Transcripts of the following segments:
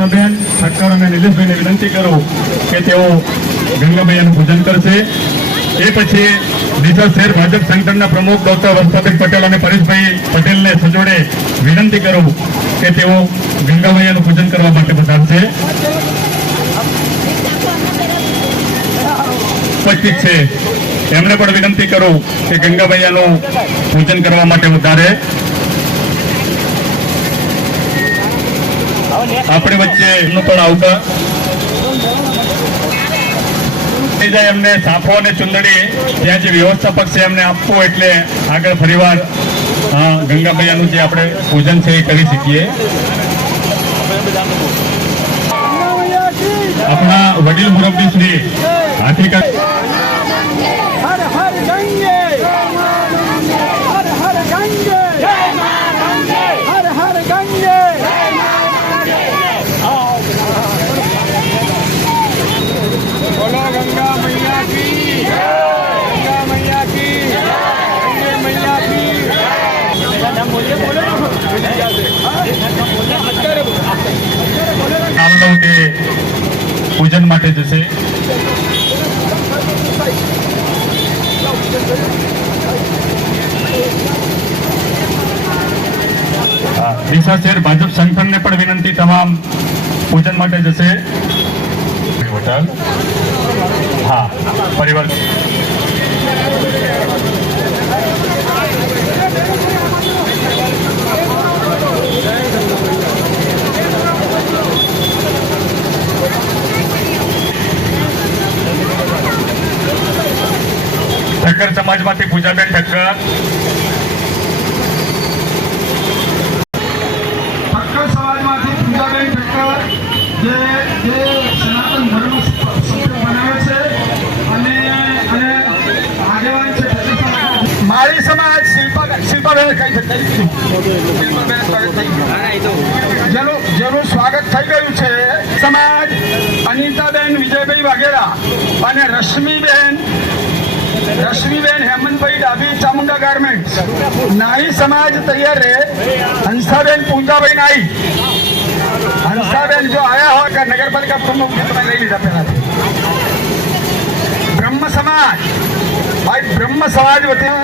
અનિતાબેન ઠક્કર અને નિલેશભાઈને વિનંતી કરું કે તેઓ ગંગામૈયાનું પૂજન કરશે। એ પછી ડીસા શહેર ભાજપ સંગઠનના પ્રમુખ ડોક્ટર વર્ષાબેન પટેલ અને પરેશભાઈ પટેલને સજોડે વિનંતી કરું કે તેઓ ગંગામૈયાનું પૂજન કરવા માટે પધારશે। ઉપસ્થિત છે એમને પણ વિનંતી કરું કે ગંગામૈયાનું પૂજન કરવા માટે વધારે। આપણી વચ્ચે એમનું પણ આવતા એમને સાફો અને ચુંદડી ત્યાં જે વ્યવસ્થાપક છે એમને આપવું એટલે આગળ ફરીવાર ગંગામૈયાનું જે આપણે પૂજન છે એ કરી શકીએ। આપણા વડીલ મુરબ્બી શ્રી હાથીકા પૂજન માટે જશે। ડીસા શહેર ભાજપ સંગઠનને પણ વિનંતી તમામ પૂજન માટે જશે। હા પરિવાર ઠક્કર સમાજમાંથી પૂજાબેન ઠક્કર સમાજમાંથી પૂજાબેન ઠક્કર જે સનાતન ધર્મ બનાવે છે અને આગેવાન છે માળી સમાજ શિલ્પાબેન જેનું સ્વાગત થઈ ગયું છે। સમાજ અનિતાબેન વિજયભાઈ વાઘેલા અને રશ્મિબેન હેમંતભાઈ ડાભી ચામુંડા ગાર્મેન્ટ્સ। નાઈ સમાજ તૈયાર રહે। હંસાબેન પૂંજાભાઈ નાઈ હંસાબેન જો આયા હોય કે નગરપાલિકા પ્રમુખ તમે લઈ લીધા પહેલાથી। બ્રહ્મ સમાજ ભાઈ બ્રહ્મ સમાજ વતી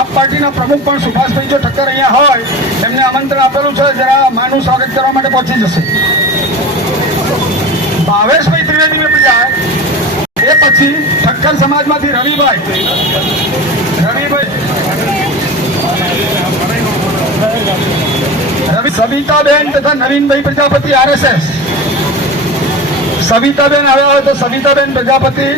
આપ પાર્ટીના પ્રમુખ પણ સુભાષભાઈ જો ઠક્કર અહીંયા હોય એમને આમંત્રણ આપેલું છે, જરા માનું સ્વાગત કરવા માટે પહોંચી જશે। ભાવેશભાઈ ત્રિવેદી મેં જાય એ પછી ઠક્કર સમાજમાંથી રવિભાઈ સવિતાબેન તથા નવીનભાઈ પ્રજાપતિ RSS। સવિતાબેન આવ્યા હોય તો સવિતાબેન પ્રજાપતિ।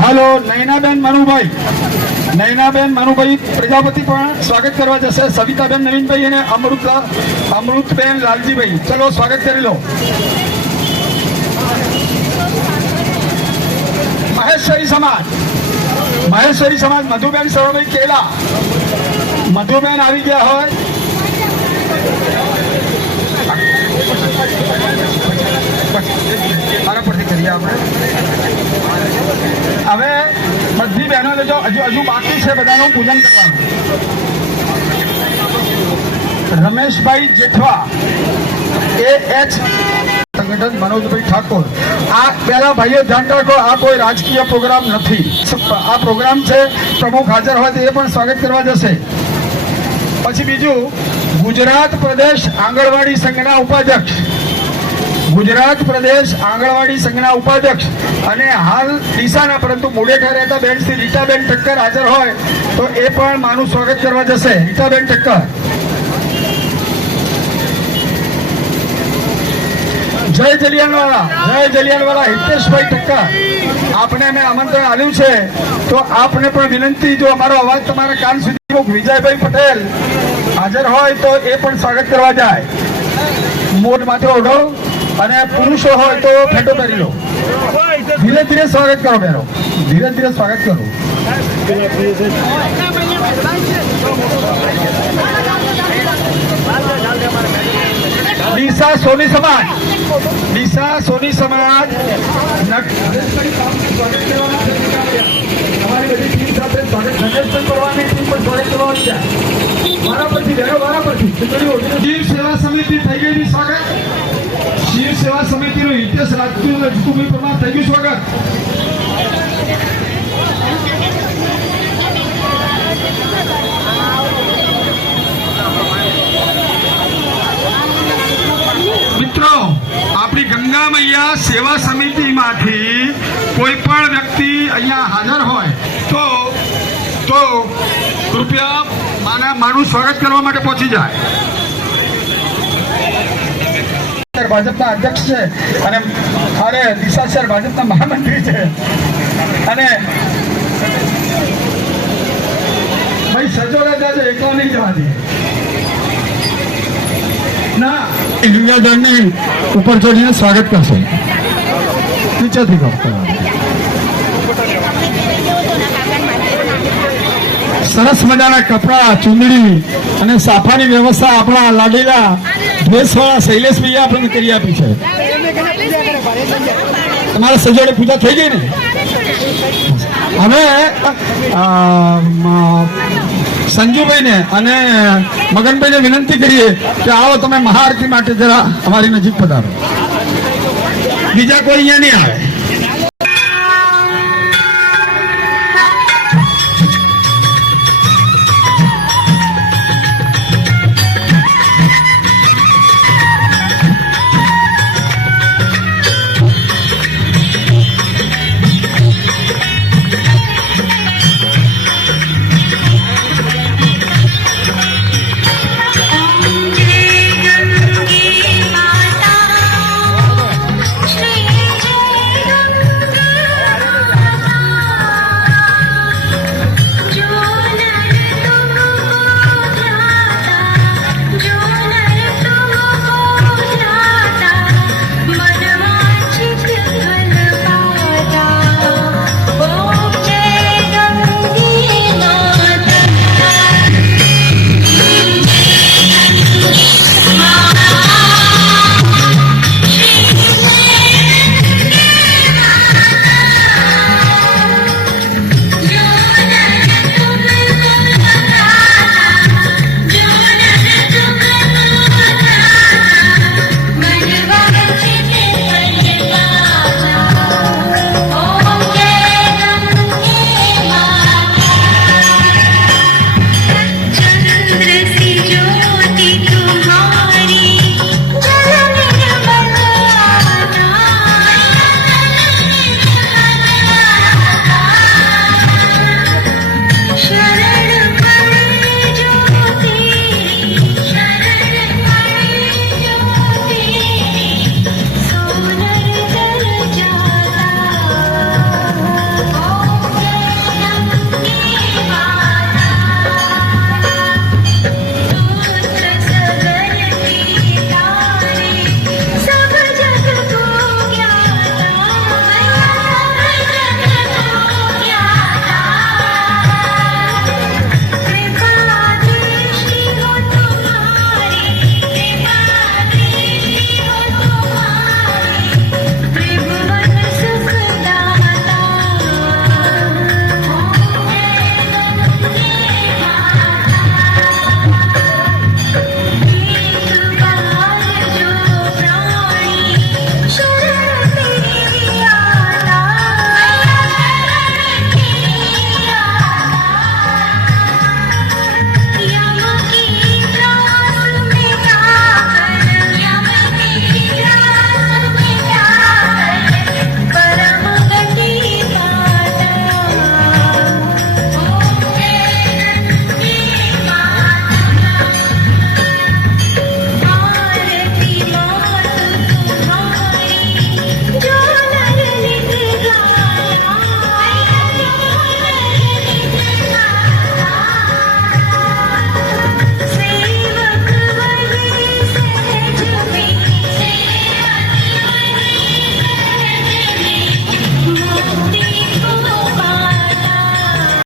હાલો નૈનાબેન મનુભાઈ પ્રજાપતિ પણ સ્વાગત કરવા જશે। સવિતાબેન નવીનભાઈ અને અમૃતબેન લાલજીભાઈ, ચલો સ્વાગત કરી લો। મહેશ્વરી સમાજ મધુબેન સૌરભભાઈ કેલા, મધુબેન આવી ગયા હોય મારા પરથી કરીએ આપણે। હવે બધી બહેનો લેજો, હજુ બાકી છે બધાનું પૂજન કરવાનું। રમેશભાઈ જેઠવા AH સંગઠન મનોજભાઈ ઠાકોર। આ પહેલા ભાઈઓ ધ્યાન રાખો, આ કોઈ રાજકીય પ્રોગ્રામ નથી। આ પ્રોગ્રામ છે, પ્રમુખ હાજર હોય તો એ પણ સ્વાગત કરવા જશે। પછી બીજું ગુજરાત પ્રદેશ આંગણવાડી સંઘના ઉપાધ્યક્ષ અને હાલ ડીસાના પરંતુ મુડેઠા રહેતા બેન શ્રી રીટાબેન ઠક્કર હાજર હોય તો એ પણ માનું સ્વાગત કરવા જશે। રીટાબેન ઠક્કર, જય જલિયાનવાલા હિતેશભાઈ ઠક્કર, આપને મેં આમંત્રણ આપ્યું છે તો આપને પણ વિનંતી, જો અમારો અવાજ તમારા કાન સુધી વિજયભાઈ પટેલ હાજર હોય તો એ પણ સ્વાગત કરવા જાય। મોટ માથે ઓઢો અને પુરુષો હોય તો ફેટો પહેરી લો। ધીરે ધીરે સ્વાગત કરો બહેનો, ધીરે ધીરે સ્વાગત કરો। ડીસા સોની સમાજ અમારી બધી ટીમ સાથે સ્વાગત કરવાની, ટીમ પર સ્વાગત કરવાની છે। મારા પછી બેનો બરાબરથી શિવ સેવા સમિતિ થઈ ગઈ સ્વાગત. શિવ સેવા સમિતિનું હિતેશ રાજ્ય જીતુભાઈ પરમાર થઈ ગયું સ્વાગત. મિત્રો આપણી ગંગા મૈયા સેવા સમિતિમાંથી કોઈ પણ વ્યક્તિ અહીંયા હાજર હોય તો કૃપયા માનું સ્વાગત કરવા માટે પહોંચી જાય. ભાજપના અધ્યક્ષ છે અને દિશા શહેર ભાજપના મહામંત્રી છે અને ભાઈ સજોડા જાજે એકલા નહીં જવા દે ના દુનિયાદારની ઉપર ચડીને સ્વાગત કરશે. નીચેથી સરસ મજાના કપડા, ચૂંદડી અને સાફાની વ્યવસ્થા આપણા લાડેલા ડ્રેસવાળા શૈલેષભાઈએ આપણને કરી આપી છે. તમારા સજોડે પૂજા થઈ ગઈ ને? હવે સંજુભાઈને અને મગનભાઈને વિનંતી કરીએ કે આવો તમે મહાઆરતી માટે જરા અમારી નજીક પધારો. બીજા કોઈ અહીંયા નહીં આવે.